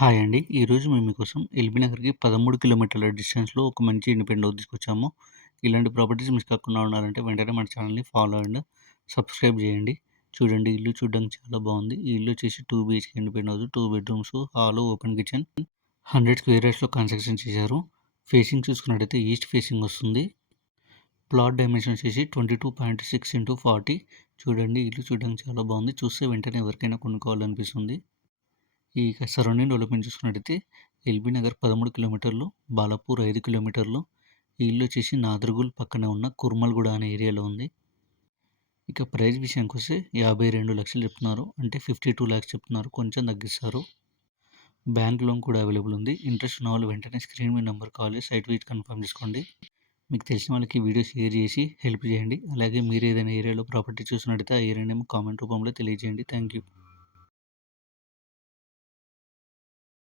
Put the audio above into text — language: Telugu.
హాయ్ అండి. ఈరోజు మేము మీకోసం ఎల్బీ నగర్‌కి 13 కిలోమీటర్ల డిస్టెన్స్‌లో ఒక మంచి ఇండిపెండెంట్ హౌస్ తీసుకొచ్చాము. ఇలాంటి ప్రాపర్టీస్ మిస్ కాకుండా ఉండాలంటే వెంటనే మన ఛానల్‌ని ఫాలో అండ్ సబ్స్క్రైబ్ చేయండి. చూడండి, ఇల్లు చూడడానికి చాలా బాగుంది. ఈ ఇల్లు వచ్చేసి 2 BHK independent house, 2 bedrooms, hall, open kitchen, 100 square యార్డ్స్‌లో కన్స్ట్రక్షన్ చేశారు. ఫేసింగ్ చూసుకున్నట్టయితే ఈస్ట్ ఫేసింగ్ వస్తుంది. ప్లాట్ డైమెన్షన్ వచ్చేసి 22.6x40. చూడండి, ఇల్లు చూడడానికి చాలా బాగుంది. చూస్తే వెంటనే ఎవరికైనా కొనుక్కోవాలనిపిస్తుంది. ఈ సరౌండింగ్ డెవలప్మెంట్ చూసుకున్నట్టయితే ఎల్బీ నగర్ 13 కిలోమీటర్లు, బాలాపూర్ 5 కిలోమీటర్లు. ఈ ఇల్లు వచ్చేసి నాదర్గుల్ పక్కనే ఉన్న కుర్మల్గూడ అనే ఏరియాలో ఉంది. ఇక ప్రైస్ విషయానికి వస్తే 52 లక్షలు చెప్తున్నారు. అంటే 52 లాక్స్ చెప్తున్నారు. కొంచెం తగ్గిస్తారు. బ్యాంక్ లోన్ కూడా అవైలబుల్ ఉంది. ఇంట్రెస్ట్ ఉన్న వాళ్ళు వెంటనే స్క్రీన్ మీద నెంబర్ కాల్ చేసి సైట్ విజిట్ కన్ఫర్మ్ చేసుకోండి. మీకు తెలిసిన వాళ్ళకి వీడియో షేర్ చేసి హెల్ప్ చేయండి. అలాగే మీరు ఏదైనా ఏరియాలో ప్రాపర్టీ చూసినట్టయితే ఆ ఏరియా నేమ్ కామెంట్ రూపంలో తెలియజేయండి. Thank you.